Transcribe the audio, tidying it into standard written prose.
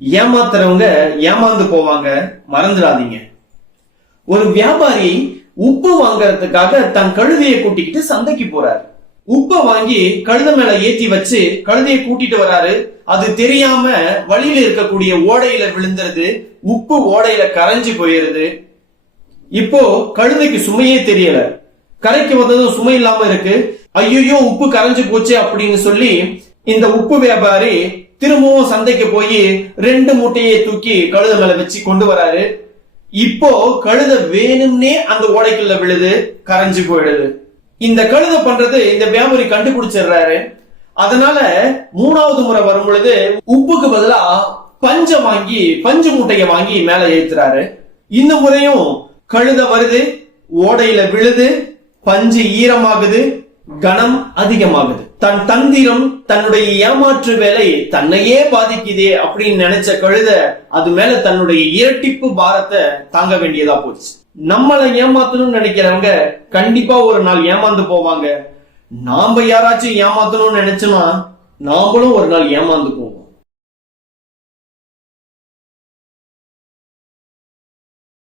ஏமாத்துறவங்க ஏமாந்து போவாங்க, மறந்துடாதீங்க. ஒரு வியாபாரி உப்பு வாங்கறதுக்காக தன் கழுதையை கூட்டிக்கிட்டு சந்தைக்கு போறாரு. உப்பை வாங்கி கழுத மேல ஏத்தி வச்சு கழுதையை கூட்டிட்டு வராரு. அது தெரியாம வழியில இருக்கக்கூடிய ஓடையில விழுந்துருது. உப்பு ஓடையில கரைஞ்சு போயிருது. இப்போ கழுதைக்கு சுமையே தெரியல. கரைக்கு வந்ததும் சுமை இல்லாம இருக்கு. ஐயோ உப்பு கரைஞ்சு போச்சு அப்படின்னு சொல்லி இந்த உப்பு வியாபாரி திரும்பவும் சந்தைக்கு போய் 2 மூட்டையை தூக்கி கழுத மேல வச்சு கொண்டு வராரு. இப்போ கழுத வேணும்னே அந்த ஓடைக்குள்ள விழுது, கரைஞ்சு போயிடுது. இந்த கழுத பண்றது இந்த வியாபாரி கண்டுபிடிச்சிடுறாரு. அதனால 3வது முறை வரும் பொழுது உப்புக்கு பதிலா பஞ்சு மூட்டையை வாங்கி மேல ஏத்துறாரு. இந்த முறையும் கழுத வருது, ஓடையில விழுது, பஞ்சு ஈரமாகுது, கனம் அதிகமாகுது. தன் தந்திரம், தன்னுடைய ஏமாற்று வேலை தன்னையே பாதிக்குதே அப்படின்னு நினைச்ச கழுத அது மேல தன்னுடைய இரட்டிப்பு பாரத்தை தாங்க வேண்டியதா போச்சு. நம்மளை ஏமாத்தணும்னு நினைக்கிறவங்க கண்டிப்பா ஒரு நாள் ஏமாந்து போவாங்க. நாம யாராச்சும் ஏமாத்தணும்னு நினைச்சோம்னா நாமளும் ஒரு நாள் ஏமாந்து போவோம்.